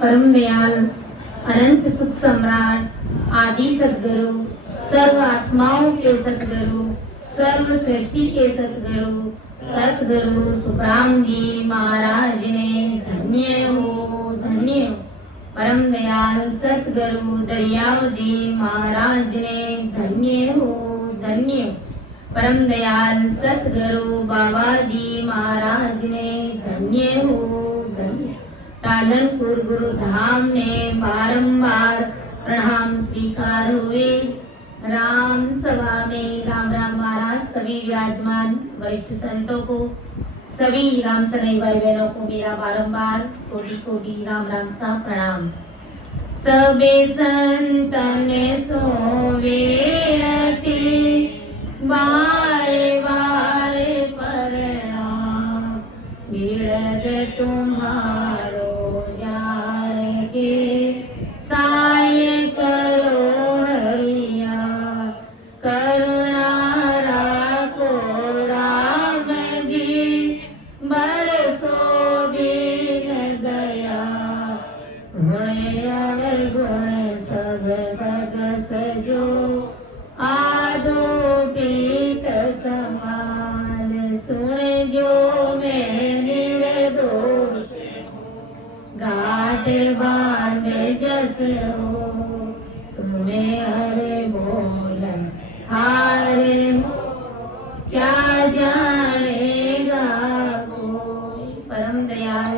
परम दयाल अनंत सुख सम्राट आदि सदगुरु सर्व आत्माओं के सदगुरु सर्व सृष्टि के सदगुरु सतगुरु सुखराम जी महाराज ने धन्य हो धन्य हो। परम दयाल सतगुरु दरियाव जी महाराज ने धन्य हो धन्य हो। परम दयाल सतगुरु बाबा जी महाराज ने धन्य हो धन्य। तालनपुर गुरु धाम ने बारंबार प्रणाम स्वीकार हुए। राम सभा में राम राम महाराज सभी विराजमान वरिष्ठ संतों को सभी राम सनई भाई बहनों को मेरा बारंबार कोटि कोटि राम राम सा प्रणाम। सबे संतन सोवे रति बारे बारे प्रणाम। बिरग तुम्हारो जान के साय करो हरिया। करुणा राखो राम जी बरसो दीन दया। गुण अवगुण सब बगस जो आदो प्रीत समान। सुन जो मैं निर्दोष घाट बांध जस हो। तुम्हें हरे बोल हारे हो क्या जानेगा कोई। परम दयाल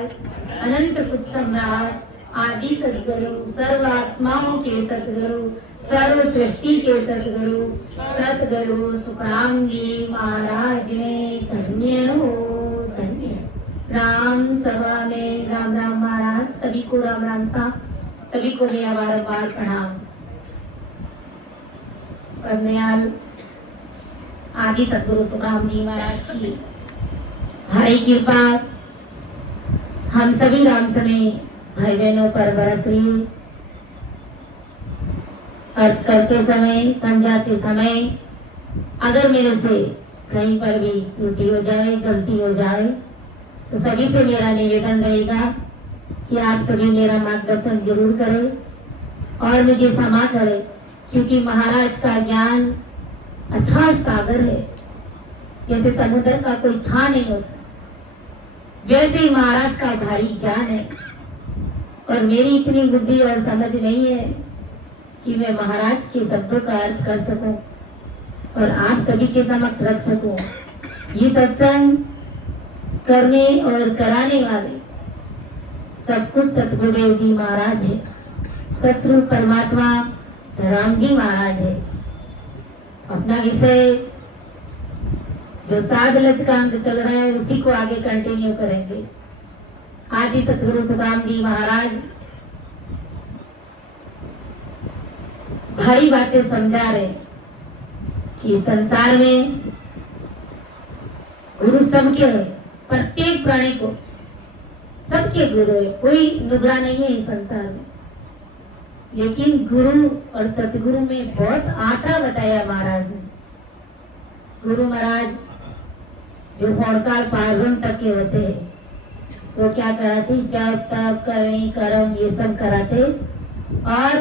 अनंत सुख सम्राट आदि सदगुरु सर्व आत्माओं के सदगुरु सर्व सृष्टि के सदगुरु सतगुरु सुखराम जी महाराज ने धन्य हो धन्य। राम सभा में राम राम महाराज सभी को राम राम सा सभी को मेरा बारंबार प्रणाम। परमदयाल आदि सतगुरु सुखराम जी महाराज की भारी कृपा हम सभी राम सने भाई बहनों पर बरस रही। अर्थ करते समय समझाते समय अगर मेरे से कहीं पर भी त्रुटि हो जाए गलती हो जाए तो सभी से मेरा निवेदन रहेगा कि आप सभी मेरा मार्गदर्शन जरूर करें और मुझे क्षमा करें, क्योंकि महाराज का ज्ञान अथाह सागर है। जैसे समुद्र का कोई था नहीं होता वैसे ही महाराज का भारी ज्ञान है और मेरी इतनी बुद्धि और समझ नहीं है कि मैं महाराज के शब्दों का अर्थ कर सकूं और आप सभी के समक्ष रख सकूं। ये सत्संग करने और कराने वाले सब कुछ सतगुरुदेव जी महाराज है। सतस्वरूप परमात्मा राम जी महाराज है। अपना विषय जो साध लचकांत चल रहा है उसी को आगे कंटिन्यू करेंगे। आदि सतगुरु सुखराम जी महाराज भारी बातें समझा रहे कि संसार में गुरु सबके है, प्रत्येक प्राणी को सबके गुरु है, कोई नुगरा नहीं है इस संसार में। लेकिन गुरु और सतगुरु में बहुत आंकड़ा बताया महाराज ने। गुरु महाराज जो होड़काल पारगम तक के होते हैं वो क्या कराते, जब तप करनी कर्म ये सब कराते और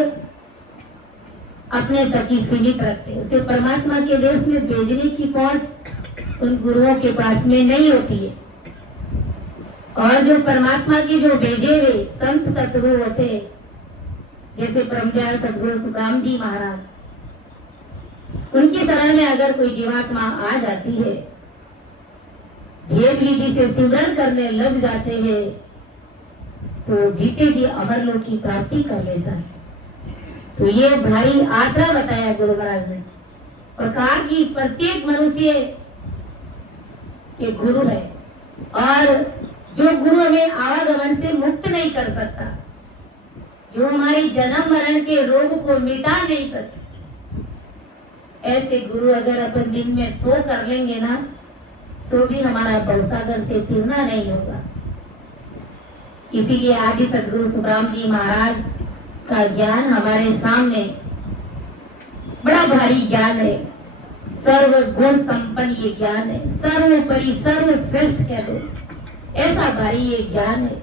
अपने तक ही सीमित रखते। उसे परमात्मा के देश में भेजने की पहुंच उन गुरुओं के पास में नहीं होती है। और जो परमात्मा की जो भेजे हुए संत सतगुरु होते हैं जैसे परमदयाल सतगुरु सुखराम जी महाराज, उनकी शरण में अगर कोई जीवात्मा आ जाती है, भेद विधि से सिमरन करने लग जाते हैं तो जीते जी अमरलोक की प्राप्ति कर लेता है। तो ये भारी आंकड़ा बताया गुरु महाराज ने और कहा कि प्रत्येक मनुष्य के गुरु है और जो गुरु हमें आवागमन से मुक्त नहीं कर सकता, जो हमारे जन्म मरण के रोग को मिटा नहीं सकता, ऐसे गुरु अगर अपन दिन में 100 कर लेंगे ना तो भी हमारा भवसागर से तिरना नहीं होगा। इसीलिए आदि सतगुरु सुखराम जी महाराज का ज्ञान हमारे सामने बड़ा भारी ज्ञान है। सर्व गुण संपन्न ये ज्ञान है, सर्वोपरि सर्वश्रेष्ठ कह दो, ऐसा भारी ये ज्ञान है।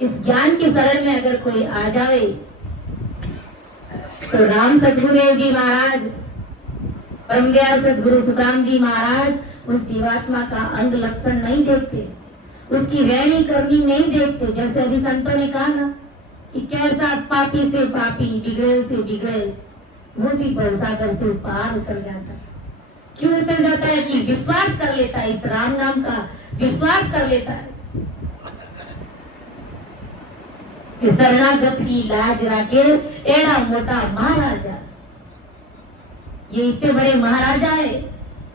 इस ज्ञान की शरण में अगर कोई आ जाए तो राम सतगुरुदेव जी महाराज, परम दयाल सतगुरु सुखराम जी महाराज उस जीवात्मा का अंग लक्षण नहीं देखते, उसकी रहनी करनी नहीं देखते। जैसे अभी संतों ने कहा ना कि कैसा पापी से पापी, बिगड़े से बिगड़े, वो भी भवसागर से पार उतर जाता है। क्यों उतर जाता है? कि विश्वास कर लेता है, इस राम नाम का विश्वास कर लेता है कि शरणागत की लाज राखे एड़ा मोटा महाराजा। ये इतने बड़े महाराजा है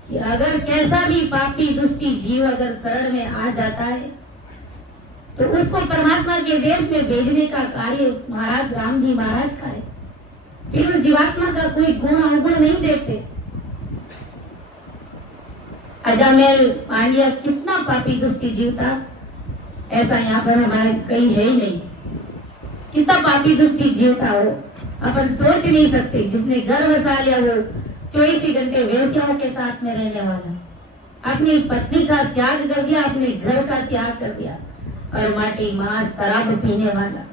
कि अगर कैसा भी पापी दुष्टी जीव अगर शरण में आ जाता है तो उसको परमात्मा के देश में भेजने का कार्य महाराज राम जी महाराज का है। फिर उस जीवात्मा का कोई गुण अवगुण नहीं देखते। अजामेल पांड्या कितना पापी दुष्टी जीव था, ऐसा यहाँ पर हमारे कहीं है ही नहीं। कितना पापी दुष्टी जीव था वो, अपन सोच नहीं सकते। जिसने घर बसा लिया वो 24 घंटे वेश्याओं के साथ में रहने वाला, अपनी पत्नी का त्याग कर दिया, अपने घर का त्याग कर दिया, और माटी मांस शराब पीने वाला।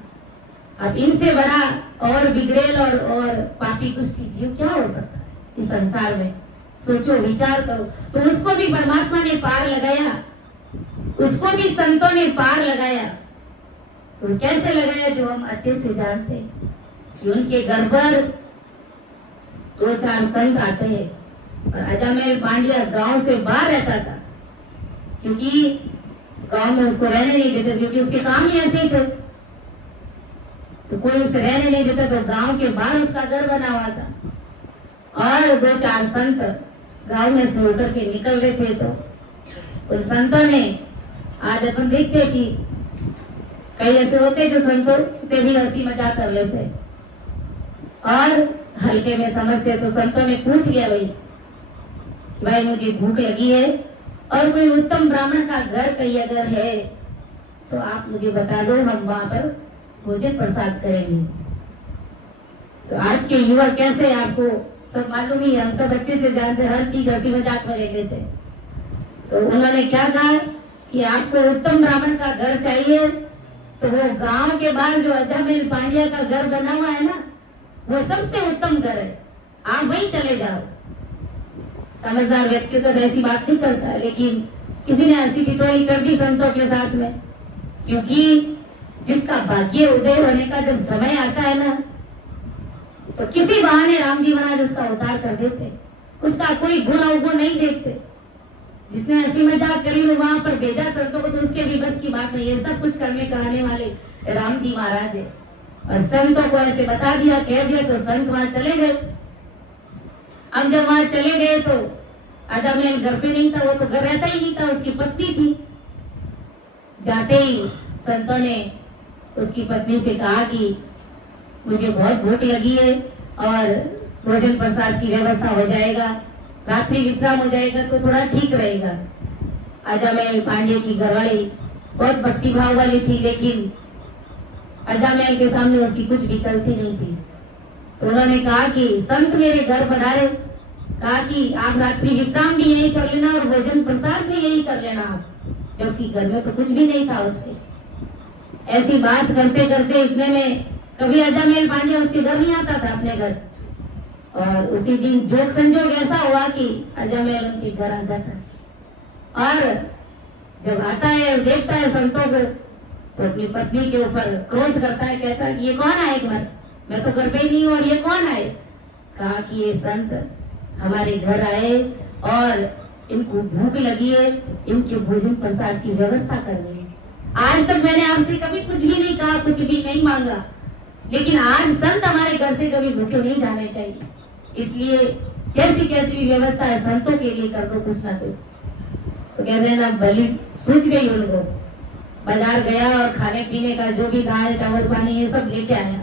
अब इनसे बड़ा और बिगड़ेल और पापी दुष्टी जीव क्या हो सकता है इस संसार में? सोचो, विचार करो। तो उसको भी परमात्मा ने पार लगाया, उसको भी संतों ने पार लगाया। तो कैसे लगाया? जो हम अच्छे से जानते हैं कि उनके घर पर 2-4 संत आते हैं। और अजामेल पांड्या गांव से बाहर रहता था, क्योंकि गांव में उसको रहने नहीं देते, क्योंकि उसके काम ही ऐसे ही थे। तो कोई उसे रहने नहीं देता, तो गांव के बाहर उसका घर बना हुआ था। और 2-4 संत गांव में से होकर के निकल रहे थे। तो उन संतों ने, आज अपन देखते कि कई ऐसे होते जो संतों से भी हंसी मजाक कर लेते और हल्के में समझते। तो संतों ने पूछ लिया, भाई मुझे भूख लगी है और कोई उत्तम ब्राह्मण का घर कहीं अगर है तो आप मुझे बता दो, हम वहां पर भोजन प्रसाद करेंगे। तो आज के युवा कैसे, आपको सब मालूम ही, हम सब अच्छे से जानते, हर चीज हंसी मजाक में ले लेते। तो उन्होंने क्या कहा कि आपको उत्तम ब्राह्मण का घर चाहिए, तो वो गांव के बाहर जो अजामेल पांड्या का घर बना हुआ है ना, वो सबसे उत्तम घर है, आप वहीं चले जाओ। समझदार व्यक्ति तो ऐसी बात नहीं करता है, लेकिन किसी ने हंसी टिटोली कर दी संतों के साथ में। क्योंकि जिसका भाग्य उदय होने का जब समय आता है ना, तो किसी बहाने राम जी महाराज उसका उद्धार कर देते, उसका कोई गुण अवगुण नहीं देखते। जिसने हंसी मजाक करी वो वहां पर भेजा संतों को, तो उसके भी बस की बात नहीं है। सब कुछ करने कराने वाले राम जी महाराज है। और संतों को ऐसे बता दिया, कह दिया, तो संत वहां चले गए। अब जब वहां चले गए तो अजामेल घर पे नहीं था, वो तो घर रहता ही नहीं था, उसकी पत्नी थी। जाते ही संतों ने उसकी पत्नी से कहा कि मुझे बहुत भूख लगी है और भोजन प्रसाद की व्यवस्था हो जाएगा, रात्रि विश्राम हो जाएगा तो थोड़ा ठीक रहेगा। अजामेल पांडे की घरवाली बहुत भक्ति भाव वाली थी, लेकिन अजामेल के सामने उसकी कुछ भी चलती नहीं थी। तो उन्होंने कहा कि संत मेरे घर पधारे, कहा कि आप रात्रि विश्राम भी यही कर लेना और भोजन प्रसाद भी यही कर लेना आप, जबकि घर में तो कुछ भी नहीं था उसके। ऐसी बात करते करते इतने में कभी अजामेल पांडे उसके घर नहीं आता था अपने घर, और उसी दिन जोग संजोग ऐसा हुआ कि अजामेल उनके घर आ जाता। और जब आता है और देखता है संतों को, तो अपनी पत्नी के ऊपर क्रोध करता है, कहता है कि ये कौन आए, मैं तो घर पे ही नहीं हूँ और ये कौन आए। कहा कि ये संत हमारे घर आए और इनको भूख लगी है, इनके भोजन प्रसाद की व्यवस्था करनी है। आज तक मैंने आपसे कभी कुछ भी नहीं कहा, कुछ भी नहीं मांगा, लेकिन आज संत हमारे घर से कभी भूखे नहीं जाने चाहिए, इसलिए जैसी कैसी भी व्यवस्था है संतों के लिए कर दो, कुछ ना कुछ। तो कहते हैं ना, भली सूझ गई उनको। बाजार गया और खाने पीने का जो भी दाल चावल पानी ये सब लेके आया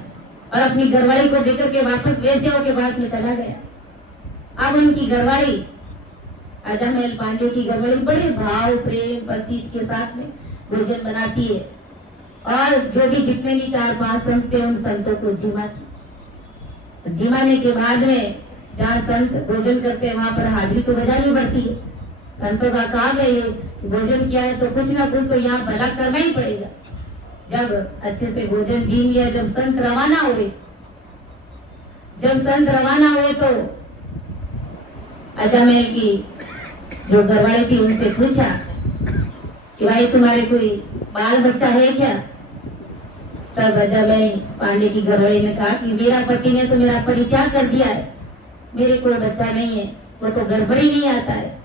और अपनी घरवाली को लेकर के वापस वेश्याओं के पास में चला गया। अब उनकी घरवाली, अजामेल पांडे की घरवाली, बड़े भाव प्रेम प्रतीत के साथ में भोजन बनाती है और जो भी जितने भी 4-5 संत थे उन संतों को जिमाती। जिमाने के बाद में जहाँ संत भोजन करते हैं वहां पर हाजिरी तो बजानी पड़ती है। संतों का काम है, ये भोजन किया है तो कुछ ना कुछ तो यहाँ भला करना ही पड़ेगा। जब अच्छे से भोजन जीन लिया, जब संत रवाना हुए तो अजमेर की जो घरवाली थी उनसे पूछा कि भाई तुम्हारे कोई बाल बच्चा है क्या? तब अजमेर पांडे की घरवाली ने कहा कि मेरा पति ने तो मेरा परित्याग कर दिया है, मेरे कोई बच्चा नहीं है, वो तो घर पर ही नहीं आता है।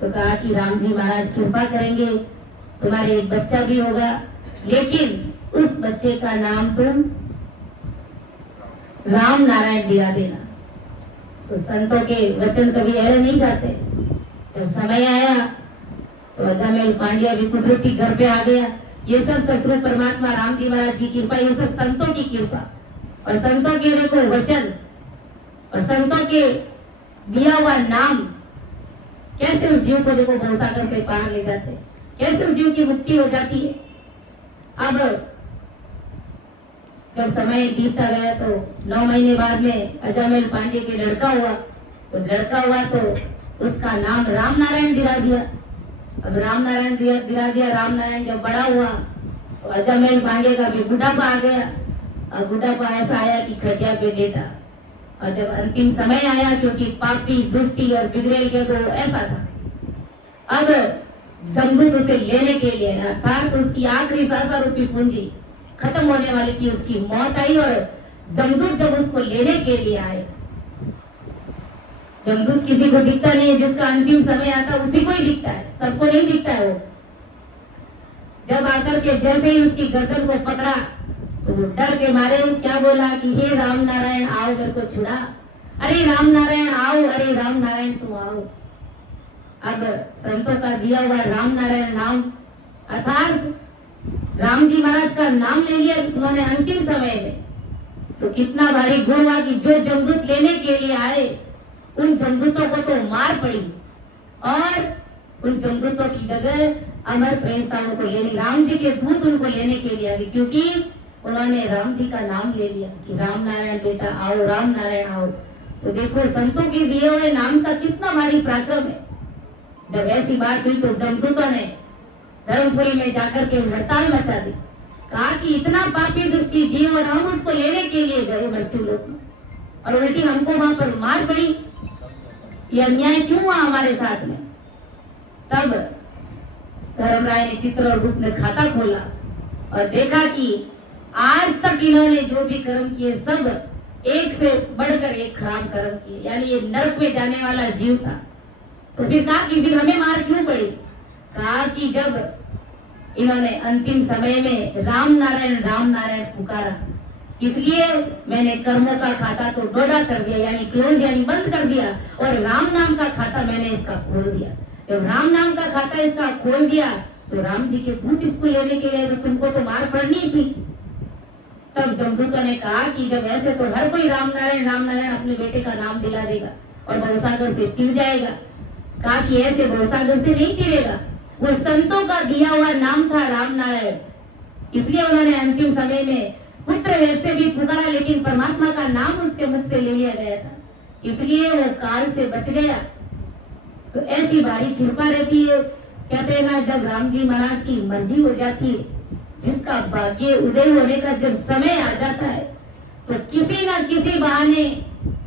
तो कहा कि राम जी महाराज कृपा करेंगे, तुम्हारे एक बच्चा भी होगा, लेकिन उस बच्चे का नाम तुम राम नारायण दिला देना। तो संतों के वचन कभी एड़े नहीं जाते। जब समय आया तो अजमेर पांड्या भी कुदरती घर पे आ गया। ये सब ससुर परमात्मा राम जी महाराज की कृपा, ये सब संतों की कृपा और संतों के देखो वचन और संतों के दिया हुआ नाम कैसे उस जीव को देखो भवसागर से पार ले जाते, कैसे उस जीव की मुक्ति हो जाती है। अब जब समय बीतता गया तो 9 महीने बाद में अजमेर पांडे के लड़का हुआ तो उसका नाम राम नारायण दिला दिया। अब राम नारायण दिला दिया। राम नारायण जब बड़ा हुआ तो अजमेर पांडे का भी बुढ़ापा आ गया। अब बुढ़ापा ऐसा आया कि खटिया पे लेटा, और जब अंतिम समय आया, क्योंकि पापी दुष्टी और बिगड़ेल के तो ऐसा था, अब जमदूत उसे लेने के लिए, अर्थात उसकी आखिरी सांसा रूपी पूंजी खत्म होने वाली थी, उसकी मौत आई। और जमदूत जब उसको लेने के लिए आए, जमदूत किसी को दिखता नहीं है, जिसका अंतिम समय आता उसी को ही दिखता है, सबको नहीं दिखता है वो। जब आकर के जैसे ही उसकी गर्दन को पकड़ा तो वो डर के मारे क्या बोला कि हे राम नारायण आओ मेरे को छुड़ा, अरे राम नारायण आओ, अरे राम नारायण तू आओ। अब संतों का दिया हुआ राम नारायण नाम, अर्थात राम जी महाराज का नाम ले लिया उन्होंने अंतिम समय में, तो कितना भारी गुण हुआ कि जो जमदूत लेने के लिए आए उन जमदूतों को तो मार पड़ी, और उन जमदूतों की जगह अमर प्रेरिताओं को लेने, राम जी के दूत उनको लेने के लिए आए, क्योंकि उन्होंने राम जी का नाम ले लिया कि राम नारायण बेटा आओ, राम नारायण आओ। तो देखो संतों के दिए हुए नाम का कितना भारी पराक्रम है। जब ऐसी बात हुई तो जमदूतों ने धर्मपुरी में जाकर के हड़ताल मचा दी, कहा कि इतना पापी दुष्टी जीव और हम उसको लेने के लिए गए मृत्यु लोक में, और उल्टी हमको वहां पर मार पड़ी, ये अन्याय क्यों हुआ हमारे साथ में। तब धर्मराय ने चित्र और गुप्त ने खाता खोला और देखा कि आज तक इन्होंने जो भी कर्म किए सब एक से बढ़कर एक खराब कर्म किए, यानी ये नरक में जाने वाला जीव था। तो फिर कहा कि फिर हमें मार क्यों पड़ी? कहा कि जब इन्होंने अंतिम समय में राम नारायण पुकारा, इसलिए मैंने कर्मों का खाता तो डोडा कर दिया, यानी क्लोज, यानी बंद कर दिया, और राम नाम का खाता मैंने इसका खोल दिया। जब राम नाम का खाता इसका खोल दिया तो राम जी के दूत इसको लेने के लिए, तो तुमको तो मार पड़नी थी। तब जमदूतों ने कहा कि जब ऐसे तो हर कोई राम नारायण अपने बेटे का नाम दिला देगा और भवसागर से तीर जाएगा। कहा कि ऐसे भवसागर से नहीं तीरेगा, वो संतों का दिया हुआ नाम था राम नारायण, इसलिए उन्होंने अंतिम समय में पुत्र वेद से भी पुकारा, लेकिन परमात्मा का नाम उसके मुख से ले लिया गया था, इसलिए वो काल से बच गया। तो ऐसी भारी कृपा रहती है। कहते हैं ना, जब राम जी महाराज की मर्जी हो जाती है, जिसका भाग्य उदय होने का जब समय आ जाता है, तो किसी न किसी बहाने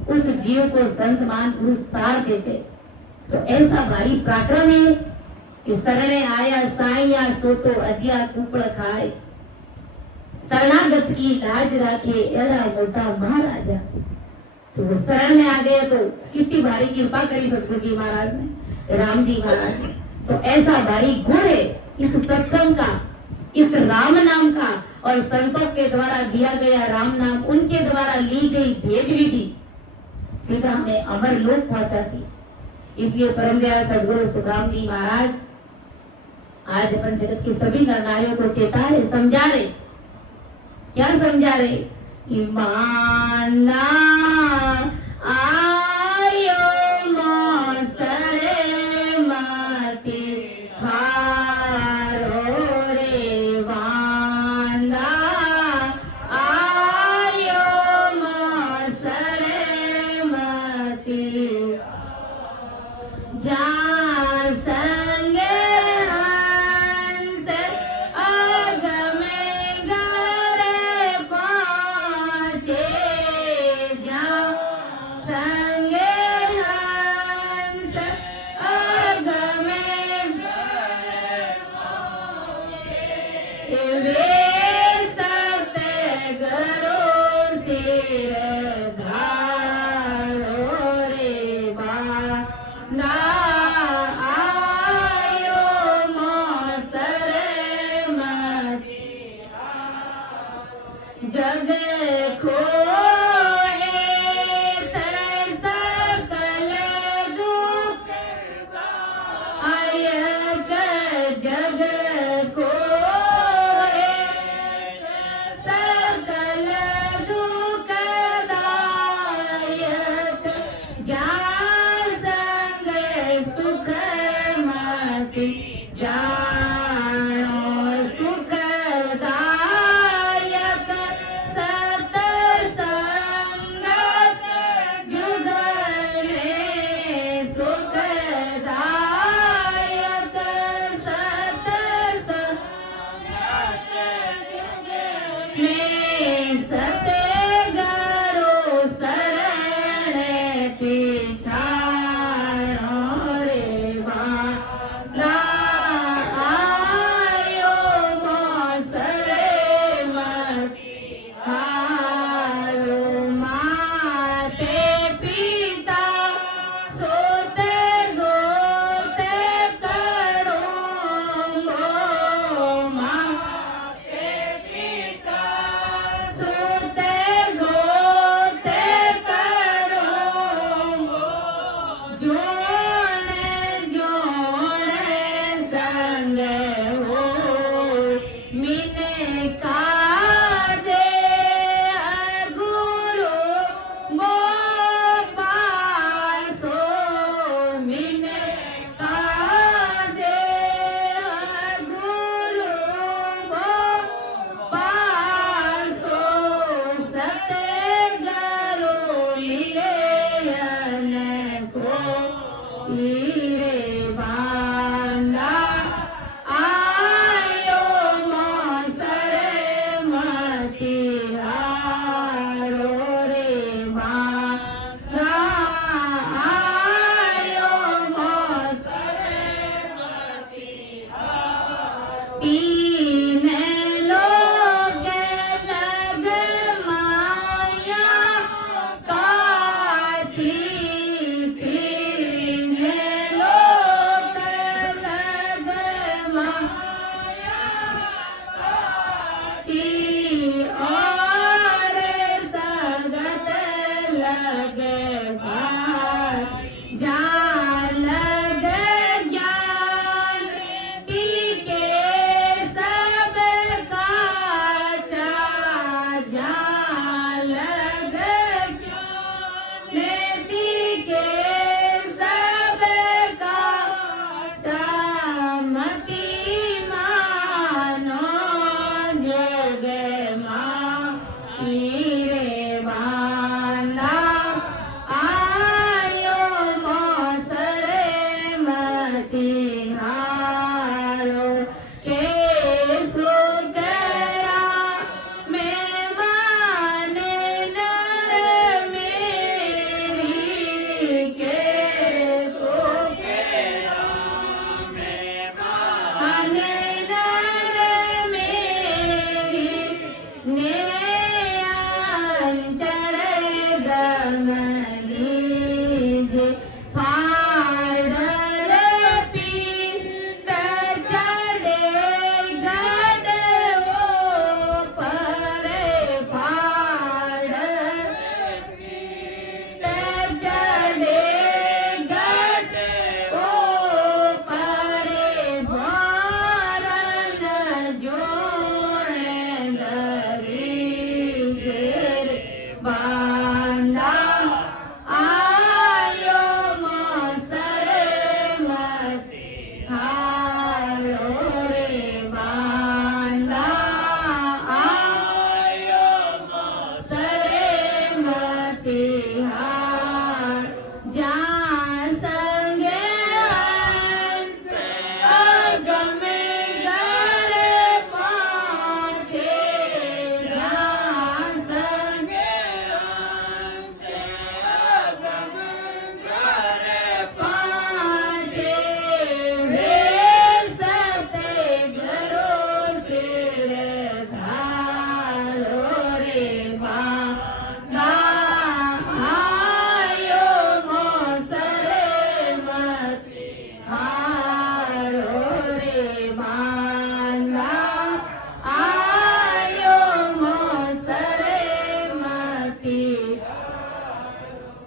उस जीव को संत मान पुरुष तार देते। तो ऐसा भारी पराक्रम है कि शरणे आया साइया सो तो अजिया कुपड़ खाए, शरणागत की लाज राखे एड़ा मोटा महाराजा। तो वो शरण में आ गए तो कितनी भारी कृपा करी सतगुरु जी महाराज ने, राम जी महाराज ने। तो ऐसा भारी गुण है इस सत्संग का, इस राम नाम का, और संतों के द्वारा दिया गया राम नाम, उनके द्वारा ली गई भेद विधि सीधा हमें अमर लोक पहुंचाती। इसलिए परम दयाल सदगुरु सुखराम जी महाराज आज अपन जगत के सभी नर नारियों को चेता रहे, समझा रहे। क्या समझा रहे? ईमानदार आयो मौसरे मति हारो रे वांदा, आयो मौसरे मति जा संगे हंस अगमे जोड़े जोड़े संग हो मिने का दे गुरु गोपाल सो मिने का दे गुरु गोपाल सो सतगुरु मिले को ईरे बांधा आयो मोसरे मतिहारो रे बांधा आयो मोसरे मतिहारो तीन लोग लग माया काची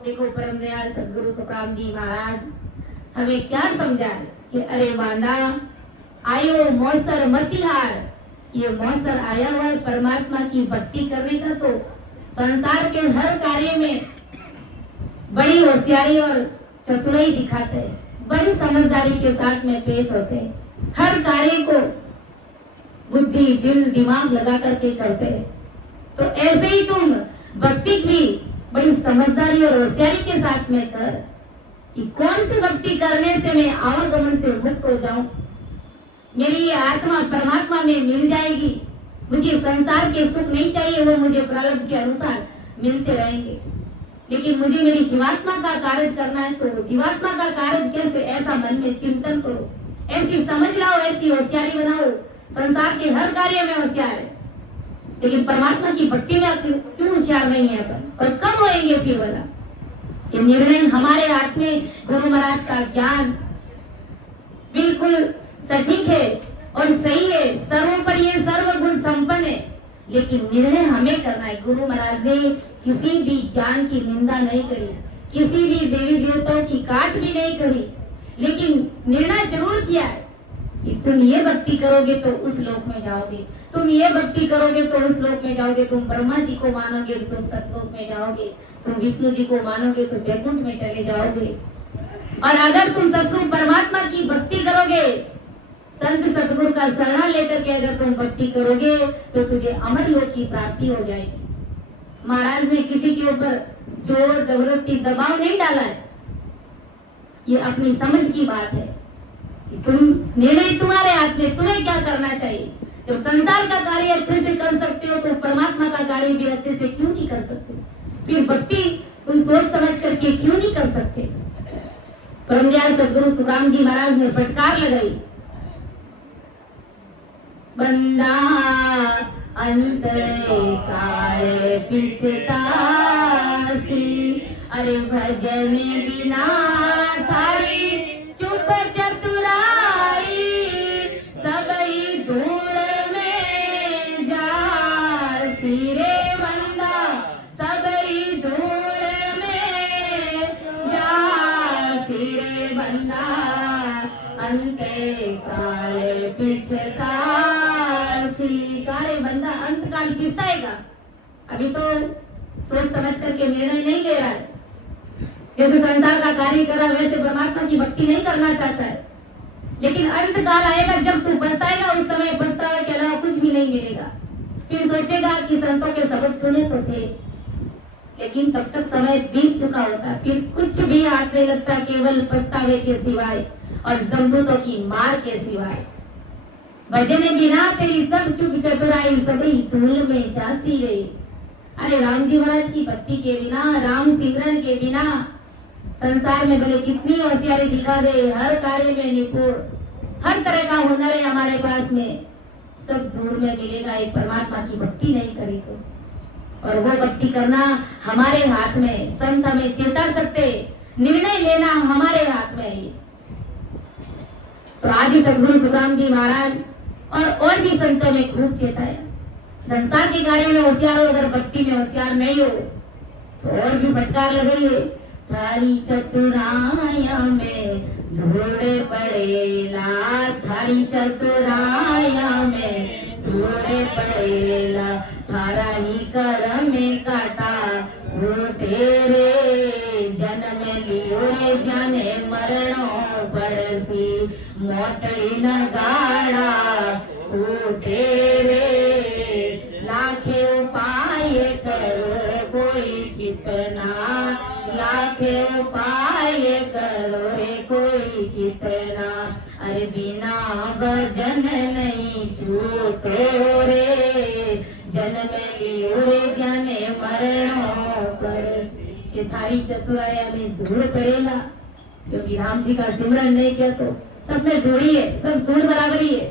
देखो परम दयाल सदगुरु सुखराम जी महाराज हमें क्या समझाए कि अरे बांधा आयो मौसर मतिहार, ये मौसर आया हुआ है परमात्मा की भक्ति करने का, तो संसार के हर कार्य में बड़ी होशियारी और चतुराई दिखाते हैं, बड़ी समझदारी के साथ में पेश होते हैं, हर कार्य को बुद्धि दिल दिमाग लगा करके करते हैं। तो ऐसे ही तुम भक्ति भी बड़ी समझदारी और होशियारी के साथ में कर कि कौन सी भक्ति करने से मैं आवागमन से मुक्त हो जाऊं, मेरी आत्मा परमात्मा में मिल जाएगी, मुझे संसार के सुख नहीं चाहिए, वो मुझे प्रारब्ध के अनुसार मिलते रहेंगे, लेकिन मुझे मेरी जीवात्मा का कार्य करना है। तो जीवात्मा का कार्य कैसे, ऐसा मन में चिंतन करो, ऐसी समझ लाओ, ऐसी होशियारी बनाओ। संसार के हर कार्य में होशियार है, लेकिन परमात्मा की भक्ति में क्यों होशियार नहीं है अपन, और कब होएंगे फिर वाला। ये निर्णय हमारे हाथ में। गुरु महाराज का ज्ञान बिल्कुल सटीक है और सही है, सर्वोपरि है, सर्वगुण संपन्न है, लेकिन निर्णय हमें करना है। गुरु महाराज ने किसी भी ज्ञान की निंदा नहीं करी, किसी भी देवी देवताओं की काट भी नहीं करी, लेकिन निर्णय जरूर किया है कि तुम ये भक्ति करोगे तो उस लोक में जाओगे, तुम ये भक्ति करोगे तो उस लोक में जाओगे, तुम ब्रह्मा जी को मानोगे तो तुम सतलोक में जाओगे, तुम विष्णु जी को मानोगे तो वैकुंठ में चले जाओगे। और अगर तुम सतरूप परमात्मा की भक्ति करोगे, संत सतगुरु का शरण लेकर के अगर तुम भक्ति करोगे तो तुझे अमर लोक की प्राप्ति हो जाएगी। महाराज ने किसी के ऊपर जोर जबरदस्ती दबाव नहीं डाला है, ये अपनी समझ की बात है। तुम निर्णय तुम्हारे हाथ में, तुम्हें क्या करना चाहिए। जब संसार का कार्य अच्छे से कर सकते हो तो परमात्मा का कार्य भी अच्छे से क्यों नहीं कर सकते। फिर भक्ति तुम सोच समझ करके क्यों नहीं कर सकते। परमदयाल सदगुरु सुखराम जी महाराज ने फटकार लगाई, बंदा अंतकाल पिछतासी, अरे भजन बिना थारी चुप चतुराई, सबई धूल में जासी रे बंदा, सबई धूल में जासी रे बंदा, अंतकाल पिछतासी। कारे बंदा अंतकाल पिछताएगा, अभी तो सोच समझ करके निर्णय नहीं ले रहा है। जैसे संसार का कार्य कर रहा है वैसे परमात्मा की भक्ति नहीं करना चाहता है, लेकिन अंत काल आएगा जब तू पछताएगा, उस समय पछतावे के अलावा कुछ भी नहीं मिलेगा। फिर सोचेगा कि संतों के शब्द सुने तो थे, लेकिन तब तक समय बीत चुका होता है, फिर कुछ भी हाथ नहीं लगता, केवल पछतावे के सिवाय और जमदूतों की मार के सिवाय। भजने बिना तेरी सब चुप चतुराई, सभी धूल में जासी रे। अरे राम जी महाराज की भक्ति के बिना, राम सिमरन के बिना संसार में भले कितनी होशियारी दिखा दे, हर कार्य में निपुण, हर तरह का हुनर है हमारे पास में, सब धूल में मिलेगा एक परमात्मा की भक्ति नहीं करी तो। और वो भक्ति करना हमारे हाथ में, संत हमें चेता सकते, निर्णय लेना हमारे हाथ में है। तो आदि सदगुरु सुखराम जी महाराज और भी संतों ने खूब चेताया, संसार के कार्य में होशियार हो, अगर भक्ति में होशियार नहीं हो तो और भी फटकार लगाई है। थारी चतुराया में धूड़ पड़ेला, थारी चतुराया में धूड़ पड़ेला, थारा ही कर में काटा उठे रे, जन्म लियो रे जाने मरणो पड़सी, मोतड़ी न गाड़ा उठे रे, लाखे उपाय करो कोई कितना, लाखे उपाय करो रे कोई कितना, अरे बिना भजन नहीं छूटो रे, जन्म लियो रे जाने मरणो पड़सी। कि थारी चतुराया में धूल पड़ेगा, क्योंकि राम जी का सिमरन नहीं किया तो सब में धूड़ी है, सब धूल बराबरी है।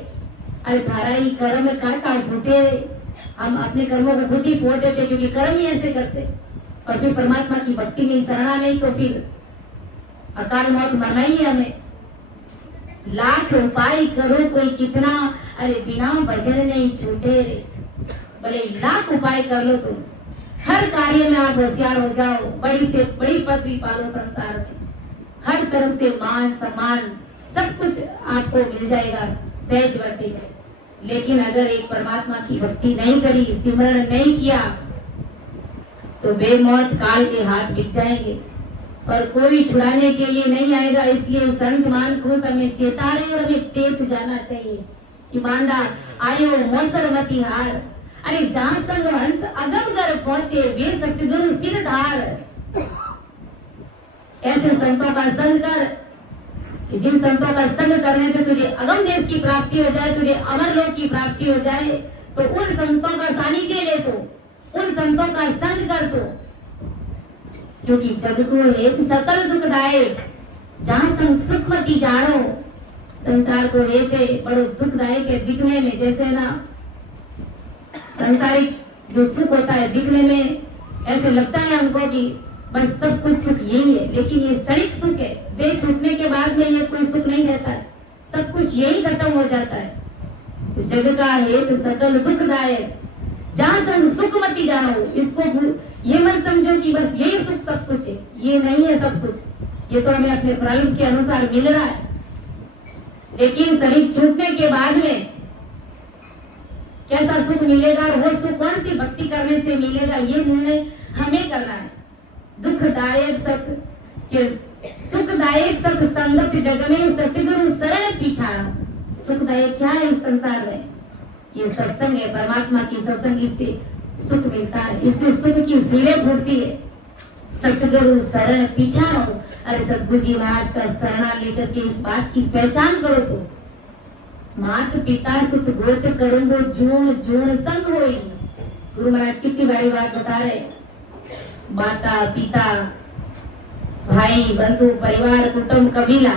अरे थारा ही कर्म काटा फूटे, हम अपने कर्मों को खुद ही फोड़ देते क्योंकि कर्म ही ऐसे करते, और फिर परमात्मा की भक्ति में शरणा नहीं तो फिर अकाल मौत मरना ही है हमें। लाख उपाय करो कोई कितना, अरे बिना भजन नहीं छूटे रे। भले लाख उपाय कर लो तुम, हर कार्य में आप होशियार हो जाओ, बड़ी से बड़ी पदवी पालो संसार में, हर तरफ से मान सम्मान सब कुछ आपको मिल जाएगा सहज वर्ती में। लेकिन अगर एक परमात्मा की भक्ति नहीं करी, सिमरण नहीं किया, तो बेमौत काल के हाथ बिक जाएंगे और कोई छुड़ाने के लिए नहीं आएगा। इसलिए संत महापुरुष हमें चेता रहे और हमें चेत जाना चाहिए कि बांधा आयो मौसर मती हार, अरे जहां संग हंस अगम कर पहुंचे, वे सतगुरु सिरधार। ऐसे संतों का संग कर कि जिन संतों का संग करने से तुझे अगम देश की प्राप्ति हो जाए, तुझे अमर लोक की प्राप्ति हो जाए, तो उन संतों का सानिध्य ले, तो उन संतों का संग कर तो, क्योंकि जग को हेत सकल दुखदायक, जहां संग सुखमती जानो। संसार को हेत बड़ो दुखदायक है दिखने में, जैसे ना संसारिक जो सुख होता है दिखने में ऐसे लगता है हमको कि बस सब कुछ सुख यही है, लेकिन ये क्षणिक सुख है। देह छूटने के बाद में ये कोई सुख नहीं रहता है, सब कुछ यही खत्म हो जाता है। तो जग का हेत सकल दुखदायक, जहां संग सुखमती जानो, ये मत समझो कि बस यही सुख सब कुछ है, ये नहीं है सब कुछ। ये तो हमें अपने प्रारंभ के अनुसार मिल रहा है, लेकिन शरीर छूटने के बाद में कैसा सुख मिलेगा और वो सुख कौन सी भक्ति करने से मिलेगा, ये निर्णय हमें करना है। दुखदायक सत के सुखदायक सत संगत जग में सतगुरु शरण पीछाड़ा। सुखदायक क्या है इस संसार में? ये सत्संग है, परमात्मा की सत्संग, इससे सुख मिलता है, इससे सुख की सीढ़ी फूटती है। सतगुरु शरण पीछाड़ो। अरे सतगुरु जी महाराज का शरणा लेकर के इस बात की पहचान करो तो मात पिता सुत गोत्र करूंगो जूण जूण संग होई। गुरु महाराज कितनी बड़ी बात बता रहे। माता पिता भाई बंधु परिवार कुटुंब कबीला,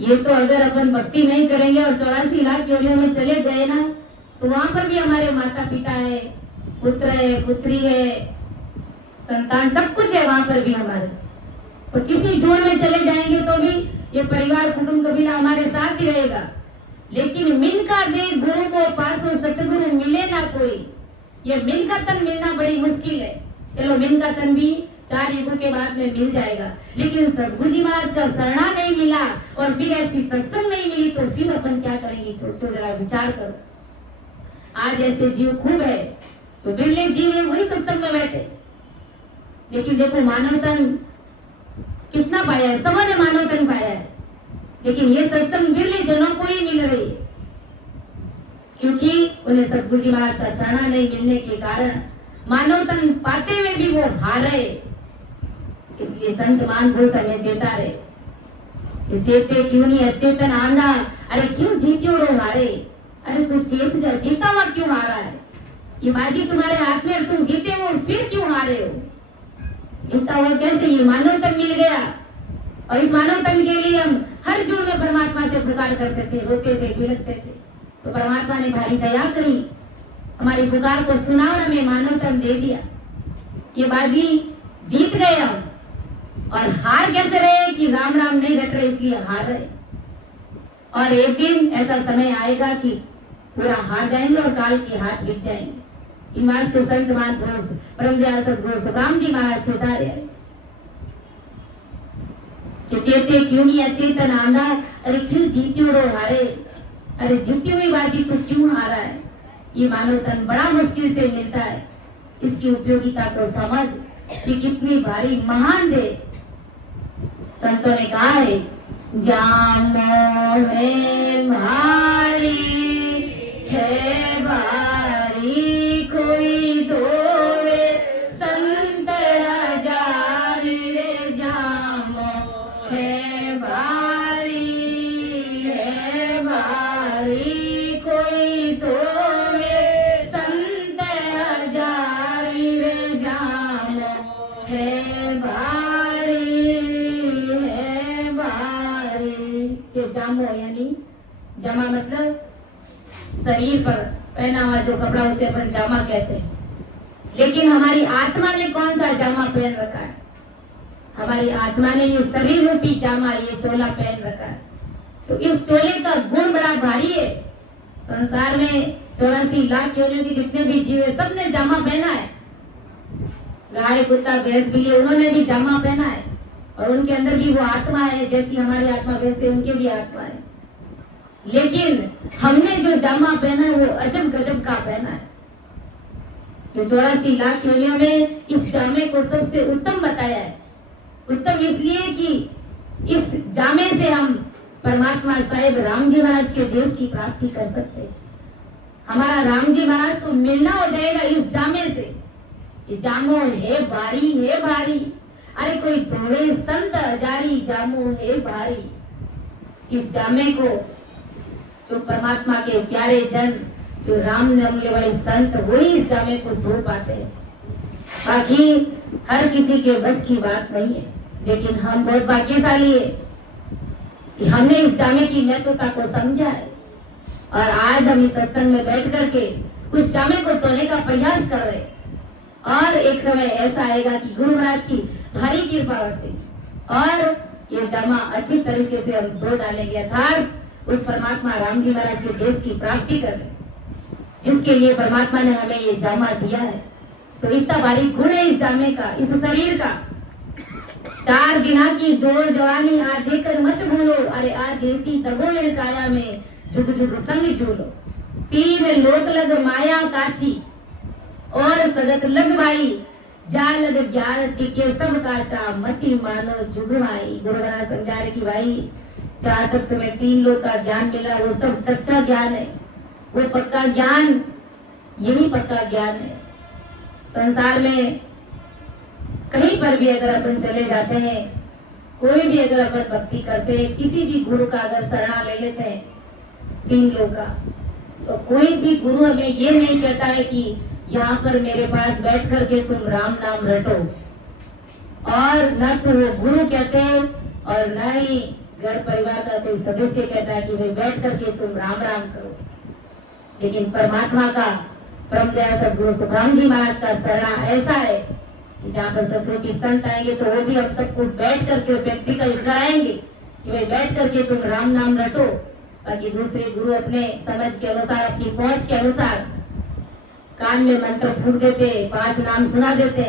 ये तो अगर अपन भक्ति नहीं करेंगे और 84 लाख योनियों में चले गए ना, तो वहां पर भी हमारे माता पिता है, पुत्र है, पुत्री है, संतान, सब कुछ है वहां पर भी हमारे। तो किसी जोड़ में चले जाएंगे तो भी ये परिवार कुटुंब कबीला हमारे साथ ही रहेगा। लेकिन मिन का दे गुरु को पासो सतगुरु मिले ना कोई, ये मिन का तन मिलना बड़ी मुश्किल है। चलो मिन का तन भी 4 युगों के बाद में मिल जाएगा, लेकिन सतगुरु जी महाराज का शरणा नहीं मिला और फिर ऐसी सत्संग नहीं मिली तो फिर अपन क्या करेंगे? सोचो, जरा विचार करो। आज ऐसे जीव खूब है, तो बिरले जीव है वही सत्संग में बैठे। लेकिन देखो मानव तन कितना पाया है, सबने मानव तन पाया है, लेकिन ये सत्संग बिरले जनों को ही मिल रही है, क्योंकि उन्हें सतगुरु जी महाराज का शरणा नहीं मिलने के कारण मानव तन पाते हुए भी वो हारे। इसलिए संत मान गुरु समय चेता रहे, चेते क्यों नहीं अचेतन आंधा। अरे क्यों जीते उड़ो हारे? अरे तू चेत जा, जीता हुआ क्यों हारा है? ये बाजी तुम्हारे हाथ में, तुम जीते हो फिर क्यों हारे हो? जीता हुआ कैसे? ये मानव तन मिल गया और इस मानव तन के लिए हम हर जुड़ में परमात्मा से पुकार करते थे, रोते थे, बिलखते थे, तो परमात्मा ने भारी दया करी, हमारी पुकार को सुना और हमें मानव तन दे दिया। ये बाजी जीत गए हम, और हार कैसे रहे कि राम राम नहीं रट रहे इसलिए हार रहे। और एक दिन ऐसा समय आएगा कि पूरा हार जाएंगे और काल के हाथ बिक जाएंगे। इमारत के संत मान परम दयाल सद्गुरु सुखराम जी महाराज चेता रहे कि चेते क्यों नहीं अचेतन आंधा। अरे क्यों जीती उड़ो हारे? अरे जीती हुई बाजी तो क्यों हारा है? ये मानव तन बड़ा मुश्किल से मिलता है। इसकी उपयोगिता को समझ कि कितनी भारी महान दे। संतों ने कहा है, जामो है भारी है भारी कोई धोवे संत हजारी रे। जामो है भारी कोई धोवे संत हजारी रे। जामो है भारी के जामो यानी जामा मतलब शरीर पर पहना हुआ जो कपड़ा, उसे अपन जामा कहते हैं। लेकिन हमारी आत्मा ने कौन सा जामा पहन रखा है? हमारी आत्मा ने ये शरीर रूपी जामा, ये चोला पहन रखा है। तो इस चोले का गुण बड़ा भारी है। संसार में 84 लाख योनियों के जितने भी जीव है, सबने जामा पहना है। गाय कुत्ता भैंस बिल्ली, उन्होंने भी जामा पहना है, और उनके अंदर भी वो आत्मा है, जैसी हमारी आत्मा वैसे उनके भी आत्मा है। लेकिन हमने जो जामा पहना है वो अजब गजब का पहना है। जो 84 लाख योनियों में इस जामे को सबसे उत्तम बताया है। उत्तम इसलिए कि इस जामे से हम परमात्मा साहेब राम जी महाराज के देश की प्राप्ति कर सकते हैं। हमारा राम जी महाराज को मिलना हो जाएगा इस जामे से। ये जामो है भारी है भारी, अरे कोई धोवे संत हजारी। जामो है भारी। इस जामे को जो परमात्मा के प्यारे जन, जो राम नाम ले वाले संत, वही इस जामे को धो पाते हैं। बाकी हर किसी के बस की बात नहीं है। लेकिन हम बहुत भाग्यशाली है कि हमने इस जामे की महत्वता को समझा है, और आज हम इस सत्संग में बैठ करके उस जामे को तोड़ने का प्रयास कर रहे हैं। और एक समय ऐसा आएगा कि गुरु महाराज की भारी कृपा से और ये जामा अच्छी तरीके से हम तोड़ डालेंगे, अर्थात उस परमात्मा राम जी महाराज के देश की प्राप्ति करें, जिसके लिए परमात्मा ने हमें ये जामा दिया है। तो इतना भारी गुण है इस जामे का, इस शरीर का। 4 दिना की जोर जवानी आ देकर मत भूलो, अरे आ देसी दगो काया में जुग जुग संग झूलो। 3 लोक लग माया काची और सगत लग भाई, जा लग ज्ञान टिके सब काचा, मति मानो जुग भाई। गुरु महाराज समझा रहे कि भाई जहाँ तक तुम्हें 3 लोक का ज्ञान मिला वो सब कच्चा ज्ञान है, वो पक्का ज्ञान यही पक्का ज्ञान है। संसार में कहीं पर भी अगर अपन चले जाते हैं, कोई भी अगर अपन भक्ति करते हैं, किसी भी गुरु का अगर शरणा ले लेते हैं 3 लोग का, तो कोई भी गुरु हमें ये नहीं कहता है कि यहाँ पर मेरे पास बैठ करके तुम राम नाम रटो, और न तो वो गुरु कहते हैं और न ही घर परिवार का कोई सदस्य कहता है कि भाई बैठ करके तुम राम राम करो। लेकिन परमात्मा का, परम दयाल सद्गुरु सुखराम जी महाराज का शरणा ऐसा है कि जहाँ पर ससुर संत आएंगे तो वो भी हम सबको बैठ करके प्रैक्टिकल कराएंगे कि भाई बैठ करके तुम राम नाम रटो, ताकि दूसरे गुरु अपने समझ के अनुसार, अपनी पहुंच के अनुसार कान में मंत्र फूक देते, 5 नाम सुना देते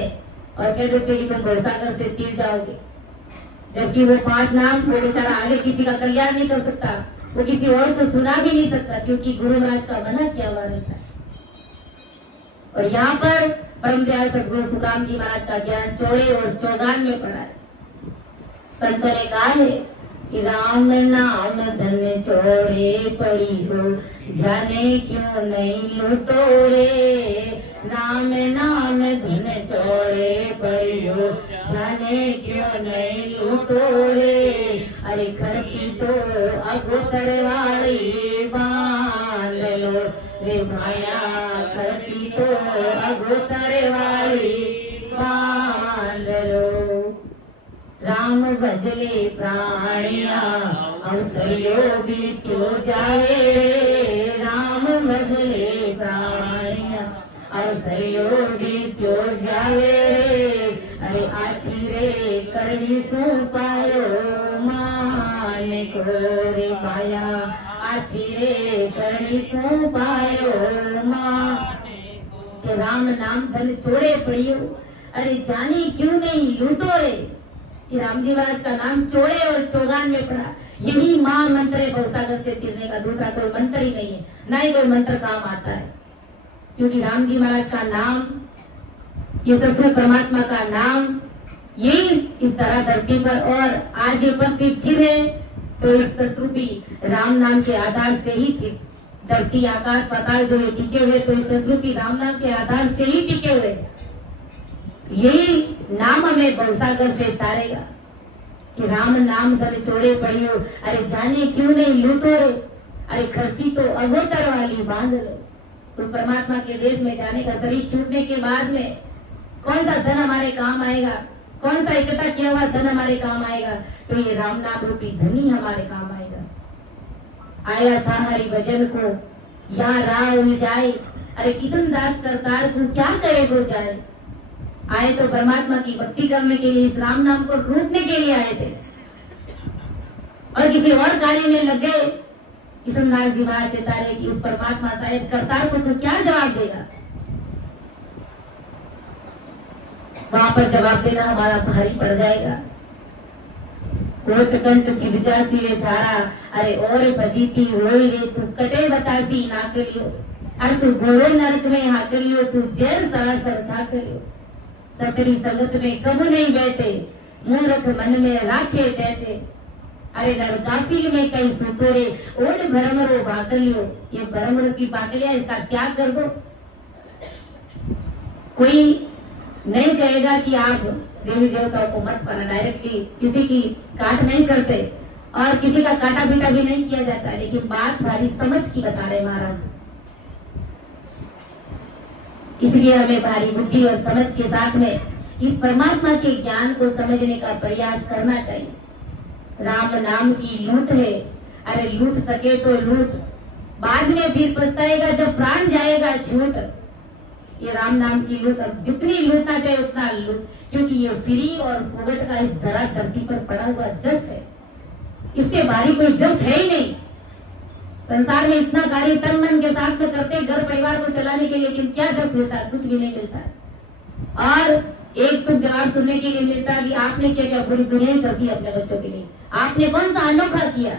और कह देते कि तुम भवसागर से तीर जाओगे, जबकि वो 5 नाम वो बेचारा आगे किसी का कल्याण नहीं कर सकता, वो किसी और को सुना भी नहीं सकता, क्योंकि गुरु महाराज का मना किया हुआ रहता है। और यहाँ पर परम दयाल सद्गुरु सुखराम जी महाराज का ज्ञान चौड़े और चौगान में पड़ा है। संतों ने कहा है कि राम नाम धन चौड़े पड़ी हो, जाने क्यों नहीं लूटो रे। राम नाम धन चौड़े पड़ी हो, जाने क्यों नहीं लूटो रे। अरे खर्ची तो अगोतर वाली बांध लो रे भाया, खर्ची तो अगोतर वाली बांध लो। राम भजले प्राणिया अवसरियो भी तो जाए रे। राम भजले प्राणिया अवसरियो भी तो जाए रे। अरे आची रे करनी सो पायो माने को रे पाया, आची रे करनी सो पायो माने को। राम नाम धन छोड़े पड़ियो, अरे जानी क्यों नहीं लूटो रे। ये राम जी महाराज का नाम चौड़े और चौगान में पड़ा, यही महामंत्र है भवसागर से तीरने का, दूसरा कोई मंत्र ही नहीं है, ना ही कोई मंत्र काम आता है। क्योंकि राम जी महाराज का नाम, ये ससुर परमात्मा का नाम, यही इस तरह धरती पर और आज ये पृथ्वी स्थिर है तो इस ससुरूपी राम नाम के आधार से ही थी। धरती आकाश पाताल जो ये टिके हुए तो इस ससुरूपी राम नाम के आधार से ही टिके हुए। यही नाम हमें भवसागर से तारेगा कि राम नाम धन चौड़े पड़ियो, अरे जाने क्यों नहीं लूटो रे। अरे खर्ची तो अगोतर वाली बांध लो। उस परमात्मा के देश में जाने का, शरीर छूटने के बाद में कौन सा धन हमारे काम आएगा, कौन सा इकट्ठा किया हुआ धन हमारे काम आएगा, तो ये राम नाम रूपी धन ही हमारे काम आएगा। आया था हरि भजन को यहाँ राह उलझाए, अरे किशन दास करतार को क्या करे गो जाए। आए तो परमात्मा की भक्ति करने के लिए, इस राम नाम को लूटने के लिए आए थे और किसी और कार्य में लग गए। किशनदास जी महाराज चेता रहे कि उस परमात्मा साहेब करतार को तो क्या जवाब देगा। वहां पर जवाब देना हमारा भारी पड़ जाएगा। कोट कंठ छिलजा सी धारा, अरे और भजीती रोई रे तू कटे बतासी नाकलियो। अरे तू घोड़ो नरक में हाकलियो, तू जेल सरासर झाकलियो। सतरी संगत में कब नहीं बैठे, मूर्ख मन में राखे बैठे। अरे नर गाफिल में कई सुतोरे, ओढ़ भरमरो भाकलियो। ये भरमरो की बाकलियां, इसका त्याग कर दो। कोई नहीं कहेगा कि आप देवी देवताओं को मत पाना, डायरेक्टली किसी की काट नहीं करते और किसी का काटा पीटा भी नहीं किया जाता, लेकिन बात भारी समझ की बता रहे महाराज। इसलिए हमें भारी बुद्धि और समझ के साथ में इस परमात्मा के ज्ञान को समझने का प्रयास करना चाहिए। राम नाम की लूट है, अरे लूट सके तो लूट, बाद में फिर पछताएगा जब प्राण जाएगा छूट। ये राम नाम की लूट, अब जितनी लूटना चाहिए उतना लूट, क्योंकि ये फ्री और फोगट का इस धरा धरती पर पड़ा हुआ जस है। इससे भारी कोई जस है ही नहीं। संसार में इतना कार्य तन मन के साथ में करते घर परिवार को चलाने के लिए, लेकिन क्या जस मिलता है? कुछ भी नहीं मिलता है। और एक तो जवाब सुनने के लिए मिलता है कि आपने क्या क्या पूरी दुनिया ही करती है अपने बच्चों के लिए, आपने कौन सा अनोखा किया,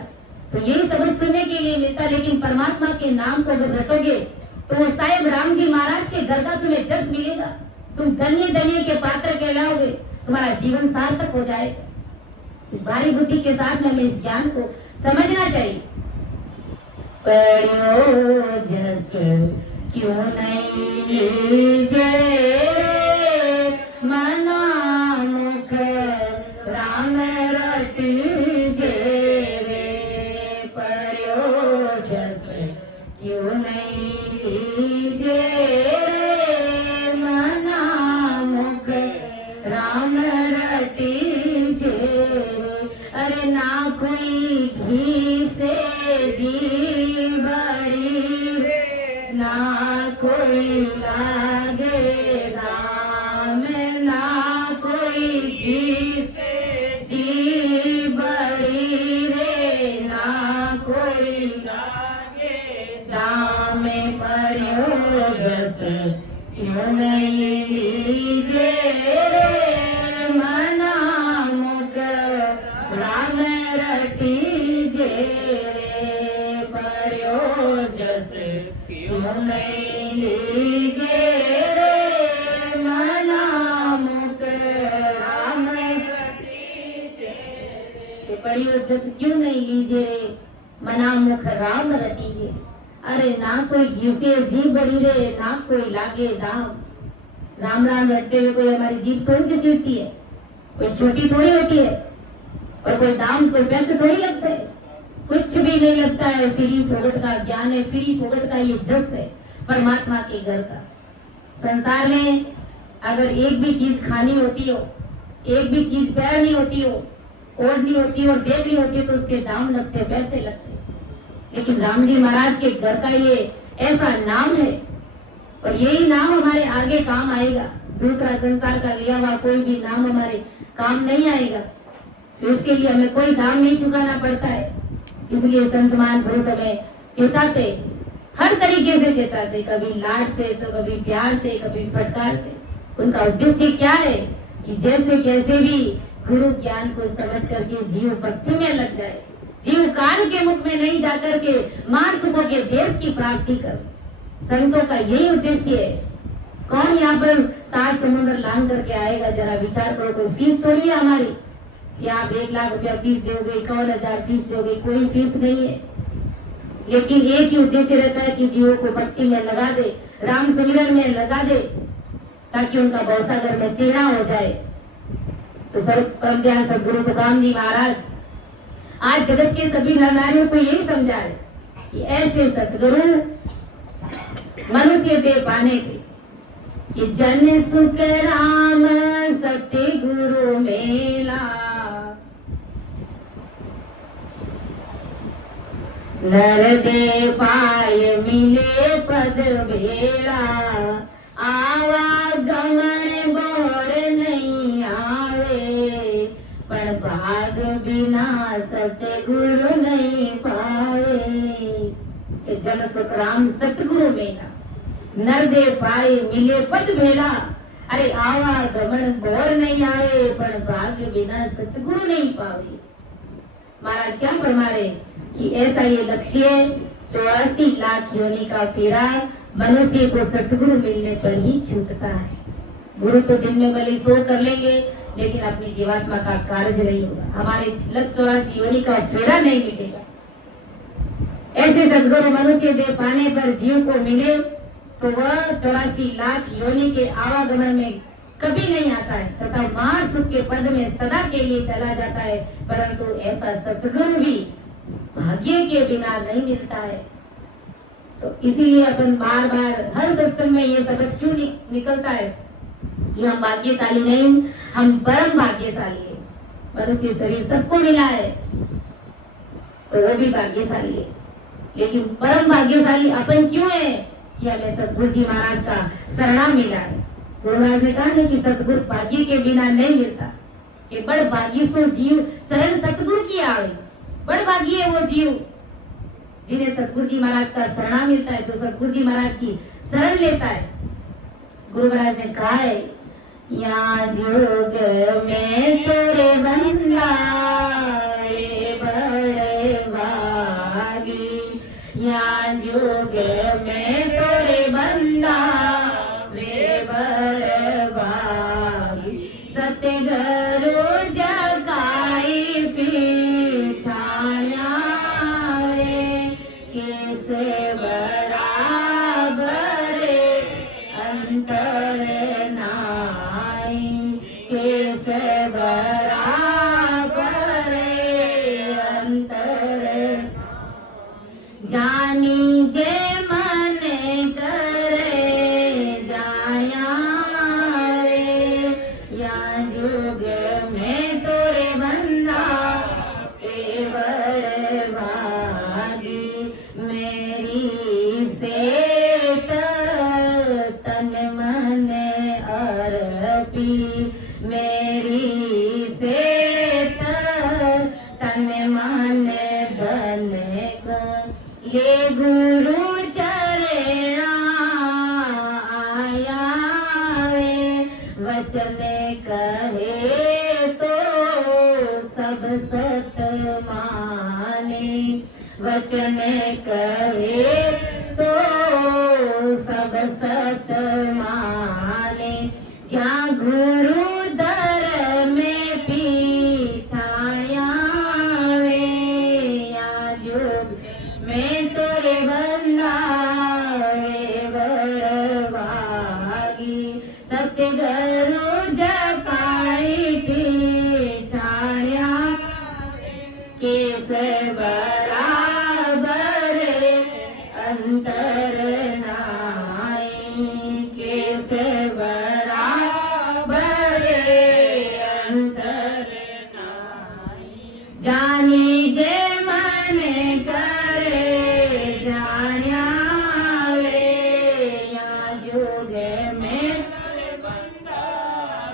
तो यही सबक सुनने के लिए मिलता है। लेकिन परमात्मा के नाम को अगर रटोगे तो वो साहेब राम जी महाराज के घर का तुम्हें जस मिलेगा, तुम धन्य धन्य के पात्र कहलाओगे, तुम्हारा जीवन सार्थक हो जाएगा। इस भारी बुद्धि के साथ में हमें इस ज्ञान को समझना चाहिए। पढ़ो जस क्यों नहीं लीजे मना मुख राम रटीजे रे, पढ़ो जस क्यों नहीं लीजे रे मना मुख राम रटीजे रे। अरे ना कोई घी से जी बड़ी ना कोई लागे दाम, ना कोई घी से जी बड़ी रे ना कोई लागे दाम, पढ़ो जस क्यों नहीं लीजे रे मना मुख राम रटीजे रे, पढ़ो जस क्यों नहीं लीजे रे मना मुख राम रटीजे रे, पढ़ियो जस क्यों नहीं लीजे रे मना मुख राम रटीजे। अरे ना कोई घिसे जीभ बड़ी रे ना कोई लागे दाम, राम राम रटते हुए कोई हमारी जीभ थोड़ी सी सीखती है, कोई छोटी थोड़ी होती है, और कोई दाम कोई पैसे थोड़ी लगते हैं, कुछ भी नहीं लगता है। फ्री फोगट का ज्ञान है, फ्री फोगट का ये जस है परमात्मा के घर का। संसार में अगर एक भी चीज खानी होती हो, एक भी चीज पहननी होती हो, ओढ़नी होती हो और देखनी होती है तो उसके दाम लगते हैं, पैसे लगते हैं। लेकिन राम जी महाराज के घर का ये ऐसा नाम है और यही नाम हमारे आगे काम आएगा। दूसरा संसार का लिया हुआ कोई भी नाम हमारे काम नहीं आएगा, तो इसके लिए हमें कोई दाम नहीं चुकाना पड़ता है। इसलिए संत महापुरुष हमें चेताते, हर तरीके से चेताते, कभी लाड से तो कभी प्यार से कभी फटकार से। उनका उद्देश्य क्या है कि जैसे कैसे भी गुरु ज्ञान को समझ करके जीव भक्ति में लग जाए, जीव काल के मुख में नहीं जाकर के मान सुखों के देश की प्राप्ति कर। संतों का यही उद्देश्य है। कौन यहाँ पर 7 समुद्र लांग करके आएगा, जरा विचार करो। कोई फीस थोड़ी है हमारी, या आप 1 लाख रुपया फीस दोगे, 51,000 फीस दोगे, कोई फीस नहीं है। लेकिन एक ही उद्देश्य रहता है कि जीवों को भक्ति में लगा दे, राम सुमिरन में लगा दे, ताकि उनका भवसागर में टेढ़ा हो जाए। तो परम दयाल सदगुरु सुखराम जी महाराज आज जगत के सभी नर नारियों को यही समझा है कि ऐसे सतगुरु मनुष्य दे पाने के कि जन सुख राम सत्य गुरु मेला, नर दे पाए मिले पद भेला, आवागमन बोर नहीं आवे, पर भाग बिना सतगुरु नहीं पावे। कि जन सुख राम सतगुरु मेला, नर दे पाए मिले पद भेला। अरे आवागमन बोर नहीं आवे, पर भाग बिना सतगुरु नहीं पावे। महाराज क्या फरमा रहे कि ऐसा ये लक्ष्य 84 लाख योनि का फेरा मनुष्य को सतगुरु मिलने पर ही छूटता है। गुरु तो दिन में भले 100 कर लेंगे, लेकिन अपनी जीवात्मा का कार्य नहीं होगा, हमारे 84 योनि का फेरा नहीं मिलेगा। ऐसे सदगुरु मनुष्य दे पाने पर जीव को मिले तो वह 84 लाख योनि के आवागमन में कभी नहीं आता है तथा महासुख के पद में सदा के लिए चला जाता है। परंतु ऐसा सतगुरु भी भाग्य के बिना नहीं मिलता है। तो इसीलिए अपन बार बार हर सत्संग में ये सबक क्यों निकलता है कि हम भाग्यशाली नहीं, हम परम भाग्यशाली है। मनुष्य शरीर सबको मिला है तो वो भी भाग्यशाली है, लेकिन परम भाग्यशाली अपन क्यों है कि हमें सतगुरु जी महाराज का शरणा मिला है। गुरु महाराज ने कहा है कि सतगुरु भाग्य के बिना नहीं मिलता, कि बड़ भाग्य सो जीव शरण सतगुरु की आवे। बड़ भाग्य है वो जीव जिन्हें सतगुरु जी महाराज का शरणा मिलता है, जो सतगुरु जी महाराज की शरण लेता है। गुरु महाराज ने कहा है या जुग में तेरे बंदा रे बड़े भागी, या जुग में तेरे बंदा वे बड़े भागी। सतगुरु जगाई पिछाया रे, कैसे बराबर अंतर नाई, कैसे बराबर अंतर। जानी जे मन करे जाया रे, या जुग में तोरे बंदा वे बड़े भागी। मेरी सेठ तन मन अर्पी, मेरी सेठ तन मन धन को, ये गुरु चरणा आया वे, वचन कहे तो सब सत माने, वचन कहे तो सब सत माने। जहाँ गुरु दर में पिछाया वे, या जुग में तोरे बंदा वे बड़ भागी। सतगुरु जगाई पिछाया, कैसे बराबर अंतर नाई, कैसे बराबर अंतर नाई। जानी जे मन करे जाया वे, या जुग में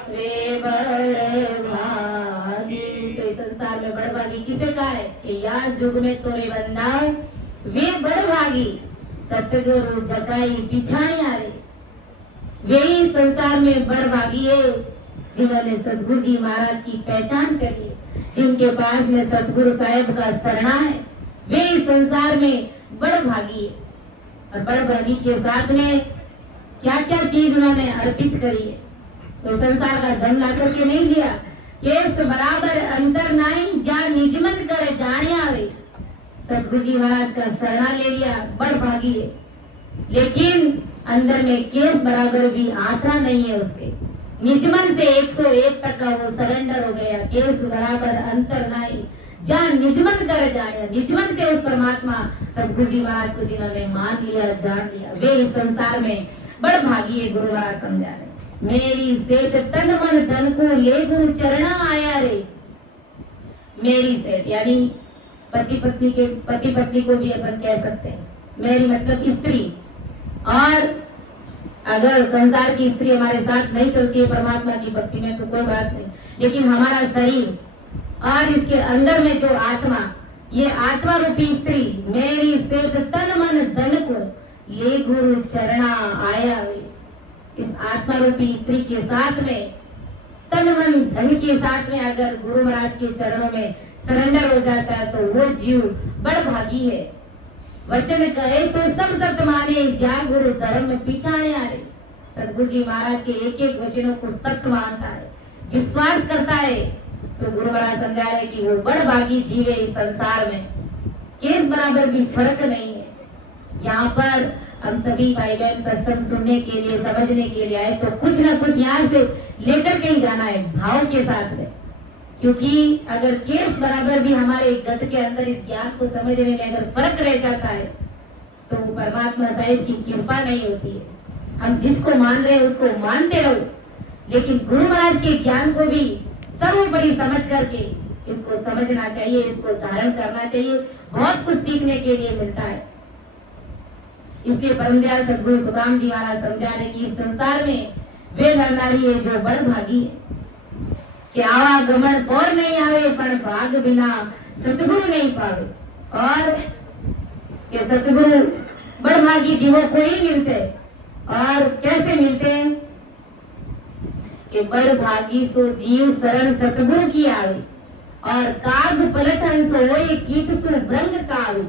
वे बड़े भागी। तो इस संसार में बड़ भागी किसे कहा है कि या जुग में तोरे बंदा वे बड़ भागी। सतगुरु जगाई पिछाड़िया रे, वे ही संसार में बड़ भागी है जिन्होंने सतगुरु जी महाराज की पहचान करी है, जिनके पास में सतगुरु साहिब का शरणा है, वे इस संसार में बड़ भागी है। और बड़ भागी के साथ में क्या क्या चीज उन्होंने अर्पित करी है। तो संसार का धन ला करके नहीं दिया, केस बराबर अंतर नाई, जा निजमन करे जानिया वे। सतगुरु जी महाराज का शरणा ले लिया, बड़ भागी है। लेकिन अंदर में केस बराबर भी आत्मा नहीं है उसके। निजमन से 101 तक का वो सरेंडर हो गया, केस बराबर अंतर नाई, जहाँ निजमन कर जाए, निजमन से उस परमात्मा सतगुरु जी महाराज को जिन्होंने मान लिया, जान लिया, वे इस संसार में बड़ भागी है। गुरु महाराज समझा रहे, मेरी सेठ तन मन धन को ले गुरु चरणा आया रे। मेरी सेठ यानी पति पत्नी को भी अपन कह सकते हैं। मेरी मतलब स्त्री, और अगर संसार की स्त्री हमारे साथ नहीं चलती है परमात्मा की भक्ति में तो कोई बात नहीं, लेकिन हमारा शरीर और इसके अंदर में जो आत्मा, ये आत्मा रूपी स्त्री मेरी सेठ तन मन धन को ले गुरु चरणा आया वे। इस आत्मा रूपी स्त्री के साथ में, तन मन धन के साथ में अगर गुरु महाराज के चरणों में सरेंडर हो जाता है तो वो जीव बड़ भागी है। वचन कहे तो सब सत्य माने, जा गुरु धर्म में पिछाने आ रहे। सतगुरु जी महाराज के एक एक वचनों को सत्य मानता है, विश्वास करता है, तो गुरु महाराज समझा रहे कि वो बड़ भागी जीव है इस संसार में। केस बराबर भी फर्क नहीं है। यहाँ पर हम सभी भाई बहन सत्संग सुनने के लिए, समझने के लिए आए, तो कुछ ना कुछ यहाँ से लेकर के ही जाना है, भाव के साथ में। क्योंकि अगर केस बराबर भी हमारे गत के अंदर इस ज्ञान को समझने में अगर फर्क रह जाता है तो परमात्मा साहिब की कृपा नहीं होती है। हम जिसको मान रहे हैं उसको मानते रहो, लेकिन गुरु महाराज के ज्ञान को भी सर्वोपरि समझ करके इसको समझना चाहिए, इसको धारण करना चाहिए। बहुत कुछ सीखने के लिए मिलता है। इसलिए परम दयाल सद्गुरु सुखराम जी महाराज समझा रहे कि इस संसार में वे नर नारी है जो बड़ भागी है कि आवागमन और नहीं आवे पण भाग बिना सतगुरु नहीं पावे। और कि सतगुरु बड़ भागी जीवों को ही मिलते, और कैसे मिलते हैं कि बड़ भागी सो जीव शरण सतगुरु की आवे, और काग पलट हंस होए कीट सु भ्रंग कावे।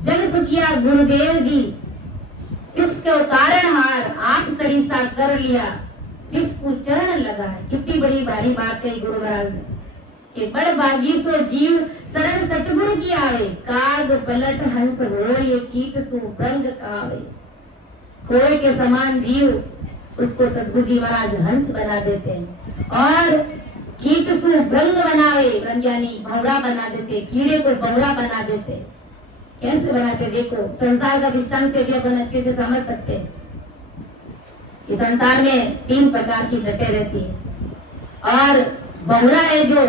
जन सुखिया गुरुदेव जी शिष्य को कारण हार, आप सरिसा कर लिया शिष्य को चरण लगा। कितनी बड़ी भारी बात कही गुरु महाराज ने कि बड़ भागी सो जीव शरण सतगुरु की आवे, काग पलट हंस होए कीट सु भ्रंग कावे। कोए के समान जीव उसको सतगुरु जी महाराज हंस बना देते हैं, और कीट सु भ्रंग बनावे, भ्रंग यानी भौरा बना देते, कीड़े को भौरा बना देते। कैसे बनाते देखो, संसार का दृष्टांत से भी अपन अच्छे से समझ सकते हैं कि संसार में 3 प्रकार की लटें रहती है, और भौरा है जो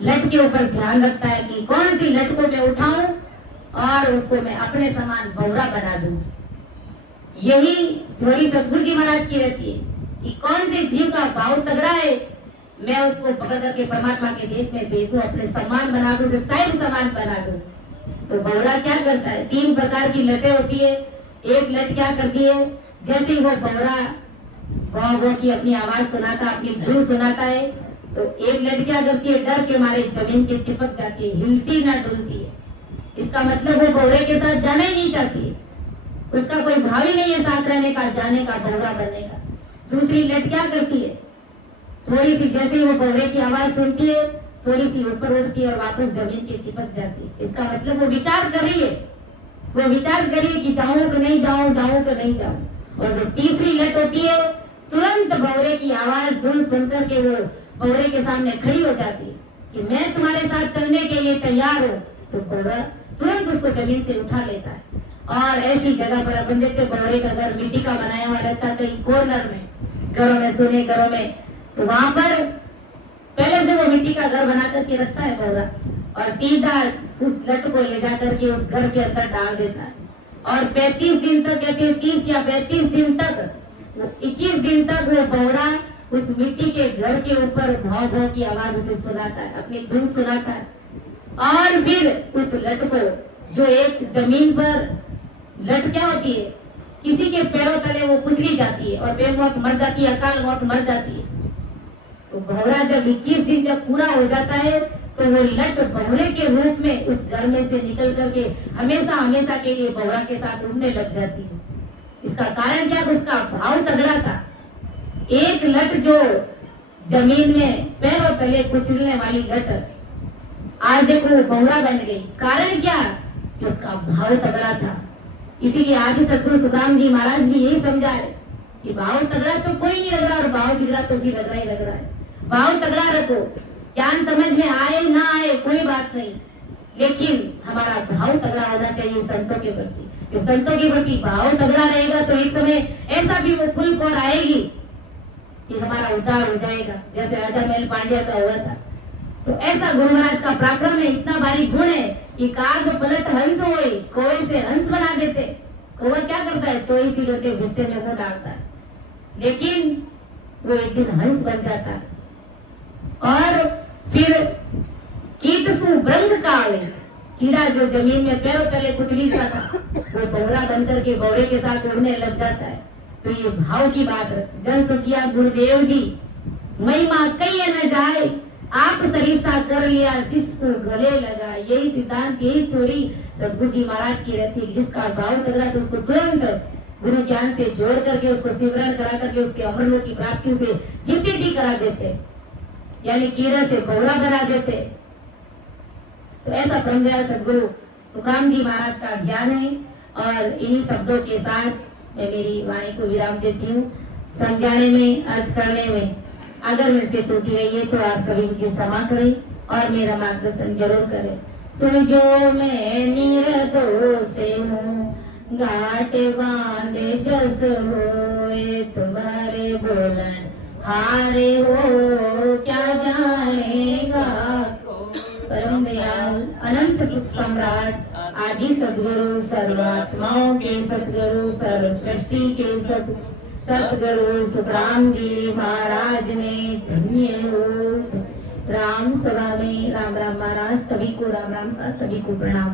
लट के ऊपर ध्यान रखता है कि कौन सी लट को मैं उठाऊं और उसको मैं अपने समान भौरा बना दूं। यही थोड़ी सतगुरु जी महाराज की रहती है कि कौन से जीव का भाव तगड़ा है, मैं उसको पकड़ करके परमात्मा के देश में भेज दूं, अपने सम्मान बना दूं, उसे साइड सम्मान बना दूं। तो भौरा क्या करता है, 3 प्रकार की लटें होती है। एक लट क्या करती है, जैसे ही वो भौरा भौ की अपनी आवाज सुनाता, अपनी धुन सुनाता है, तो एक लट क्या करती है, डर के मारे जमीन के चिपक जाती है, हिलती ना डुलती है। इसका मतलब वो भौरे के साथ जाना ही नहीं चाहती, उसका कोई भाव ही नहीं है साथ रहने का, जाने का, भौरा बनने का। दूसरी लट क्या करती है, थोड़ी सी जैसे ही वो भौरे की आवाज सुनती है, थोड़ी सी ऊपर उड़ती है और वापस जमीन के चिपक जाती है। इसका मतलब वो विचार कर रही है, वो विचार कर रही है कि जाऊं कि नहीं जाऊं, जाऊं कि नहीं जाऊं। और जो तीसरी लट होती है, तुरंत भौरे की आवाज धुन सुनकर के वो भौरे के सामने खड़ी हो जाती है कि मैं तुम्हारे साथ चलने के लिए तैयार हूँ। तो भौरा तुरंत उसको जमीन से उठा लेता है। और ऐसी जगह पर अपन देखते भौरे का घर मिट्टी का बनाया हुआ रहता है कहीं कॉर्नर में, घरों में, सोने घरों में, तो वहां पर पहले से वो मिट्टी का घर बना करके रखता है भौरा, और सीधा उस लट को ले जाकर के उस घर के अंदर डाल देता है। और 35 दिन तक, कहते हैं 30 या 35 दिन तक, 21 दिन तक वो भौरा उस मिट्टी के घर के ऊपर भाव भाव की आवाज उसे सुनाता है, अपनी धुन सुनाता है। और फिर उस लट को, जो एक जमीन पर लट क्या होती है, किसी के पैरों तले वो कुचली जाती है और बेमौत मर जाती है, अकाल मौत मर जाती है। तो भौरा जब 21 दिन जब पूरा हो जाता है, तो वो लट भौरे के रूप में उस घर में से निकल करके हमेशा हमेशा के लिए भौरा के साथ उड़ने लग जाती है। इसका कारण क्या, उसका भाव तगड़ा था। एक लट जो जमीन में पैरों तले कुचलने वाली लट, आज देखो वो भौरा बन गई। कारण क्या, कि उसका भाव तगड़ा था। इसीलिए आदि सदगुरु सुखराम जी महाराज भी यही समझा रहे कि भाव तगड़ा तो कोई नहीं लग रहा, और भाव बिगड़ा तो भी लग रहा ही लग रहा है। भाव तगड़ा रखो, ज्ञान समझ में आए ना आए कोई बात नहीं, लेकिन हमारा भाव तगड़ा होना चाहिए संतों के प्रति। जो संतों के प्रति भाव तगड़ा रहेगा तो एक समय ऐसा भी वो कुल पर आएगी कि हमारा उद्धार हो जाएगा, जैसे राजा महल पांड्या का हुआ था। तो ऐसा गुरु महाराज का पराक्रम है, इतना भारी गुण है कि काग पलट हंस होए, कोए से हंस बना देते। कौवा क्या करता है, चोई सी लटे भिस्ते में मुंह डालता है, लेकिन वो एक दिन हंस बन जाता है। और फिर कीट सु भ्रंग कावे, कीड़ा जो जमीन में पैरों तले कुचली सा था, वो भौरा बनकर के भौरे के साथ उड़ने लग जाता है। तो ये भाव की बात है। जन सुखिया गुरुदेव जी महिमा कही न जाए, आप सरिसा कर लिया शिष्य को गले लगा। यही सिद्धांत, यही थ्योरी सदगुरु जी महाराज की रहती है। जिसका भाव तगड़ा तो उसको तुरंत गुरु ज्ञान से जोड़ करके उसको सिमरन करा करके उसके अमृतों की प्राप्ति से जीते जी करा देते, यानी कीड़ा से भौरा बना देते। तो ऐसा ब्रह्म सदगुरु सुखराम जी महाराज का ज्ञान है। और इन्हीं शब्दों के साथ मैं मेरी वाणी को विराम देती हूँ। समझाने में, अर्थ करने में अगर मुझसे त्रुटि रही है तो आप सभी मुझे क्षमा करें और मेरा मार्गदर्शन जरूर करें। सुन जो मैं निरदोष हूँ, घाट बांधे जस होए, तुम्हारे बोलन हारे हो क्या जानेगा। परम दयाल अनंत सुख सम्राट आदि सदगुरु सर्वात्माओं के सदगुरु सर्व सृष्टि के सदगुरु सुखराम जी महाराज ने धन्य हो। राम सभा में राम राम महाराज, सभी को राम राम सा, सभी को प्रणाम।